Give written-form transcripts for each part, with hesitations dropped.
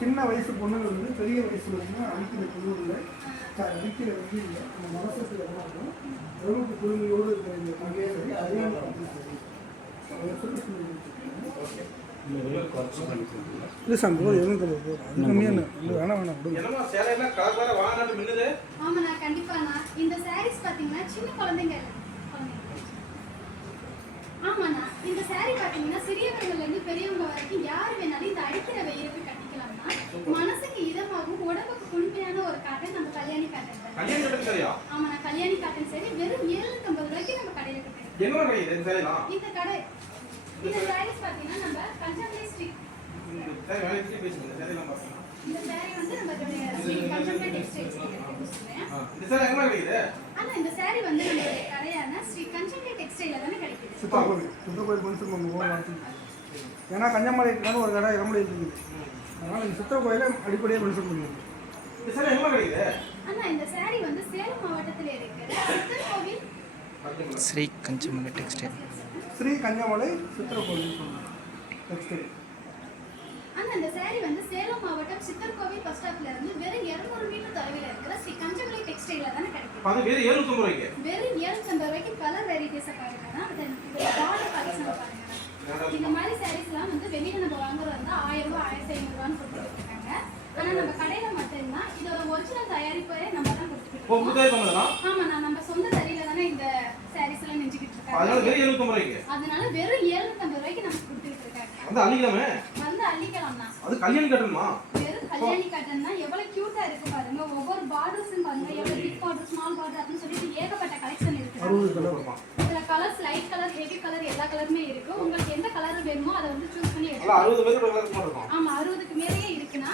சின்ன வயசு பொண்ணுங்க வந்து பெரிய வயசுல வந்து அடிக்கிற குழுவில் அடிக்கிற வந்து இல்லை நம்ம மனசுக்கு என்ன இருக்கும் உடம்புக்கு குழுமையோடு இருக்கிற இந்த பங்கையே சரி அதே இல்லை சார் போதும் எதுவும் கிடையாது அது கம்மியான வேணாம் வேணாம் ஆமாண்ணா கண்டிப்பாண்ணா இந்த சாரீஸ் பார்த்தீங்கன்னா சின்ன குழந்தைங்க ஆமாண்ணா இந்த சாரீ பார்த்தீங்கன்னா சிறியவங்கள்லேருந்து பெரியவங்க வரைக்கும் யார் வேணாலும் இந்த அடிக்கிற வெயிலுக்கு கட்டிக்கலாம்னா மனசுக்கு இதமாகவும் உடம்புக்கு குளுமையான ஒரு காட்டன் நம்ம கல்யாணி காட்டன் ஆமாண்ணா கல்யாணி காட்டன் சரி வெறும் 750 ரூபாய்க்கு நம்ம கடையில் கிடைக்கும் இந்த கடை இந்த சாரீஸ் பார்த்தீங்கன்னா நம்ம கஞ்சம்பளி ஸ்ட்ரீட் இந்த சாரீ வந்து நம்ம கஞ்சம்பளி டெக்ஸ்டைல்ஸ் ஆனா இந்த சாரீ வந்து நம்மளுடைய கடையான ஸ்ரீ கஞ்சம்பளி டெக்ஸ்டைல்ல தானே கிடைக்குது சித்தக்கோயில் ஃபங்க்ஷன் பண்ணுவோம் ஏன்னா கஞ்சமலைக்கான ஒரு கடை இடம்படி இருக்குது அதனால் இந்த சித்தக்கோயிலை அடிப்படையாக ஃபங்க்ஷன் பண்ணுவோம் அண்ணா இந்த சாரீ வந்து சேலம் மாவட்டத்தில் இருக்கிற சித்தர்கோவில் ஸ்ரீ கஞ்சமலை டெக்ஸ்டைல் ஸ்ரீ கஞ்சமலை சித்திரக்கோவில் டெக்ஸ்டைல் அண்ணா இந்த சாரீ வந்து சேலம் மாவட்டம் சித்தர்கோவில் பஸ் ஸ்டாப்ல இருந்து வெறும் 200 மீட்டர் தொலைவில் இருக்கிற ஸ்ரீ கஞ்சமலை டெக்ஸ்டைல்ல தானே கிடைக்கும் அது வெறும் 750 ரூபாய்க்கு வெறும் 750 ரூபாய்க்கு கலர் வெரைட்டிஸ் பாருங்க அது பார்டர் கலெக்ஷன் பாருங்க இந்த மாதிரி சாரீஸ்லாம் வந்து வெளியில நம்ம வாங்குறதா இருந்தா 1000 ரூபாய் 1500 ரூபான்னு கொடுத்துட்டு இருக்காங்க ஆனா நம்ம கடையில மட்டும்தான் இதோட ஒரிஜினல் தயாரிப்பே நம்ம தான் கொடுத்துருக்கோம் ஆமா நம்ம சொந்த தறியில தானே இந்த சாரீஸ் எல்லாம் நெஞ்சிக்கிட்டு இருக்காங்க அதனால வெறும் 750 ரூபாய்க்கு நம்ம கொடுத்துட்டு இருக்காங்க வந்து அள்ளிக்கலாம்னா அது கல்யாணி காட்டணுமா வெறும் கல்யாணி காட்டன்னா எவ்வளவு கியூட்டா இருக்கு பாருங்க ஒவ்வொரு பார்டர்ஸும் பாருங்க எவ்வளவு பிக் பார்டர் ஸ்மால் பார்டர் அப்படின்னு சொல்லிட்டு ஏகப்பட்ட கலெக்ஷன் இருக்கு இதுல colours light colour heavy colour எல்லா கலருமே இருக்கு உங்களுக்கு எந்த கலர் வேணுமோ அதை வந்து சூஸ் பண்ணி எடுத்துக்கலாம் ஆமா 60க்கு மேலேயே இருக்குன்னா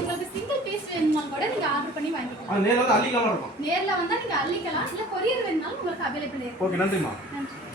உங்களுக்கு சிங்கிள் பீஸ் வேணும்னா கூட நீங்க ஆர்டர் பண்ணி வாங்கிக்கலாம் நேர்ல வந்து அள்ளிக்கலாம் நேர்ல வந்தா நீங்க அள்ளிக்கலாம் இல்ல கொரியர் வேணும்னாலும் உங்களுக்கு அவைலபிள் இருக்கு ஓகே நன்றிமா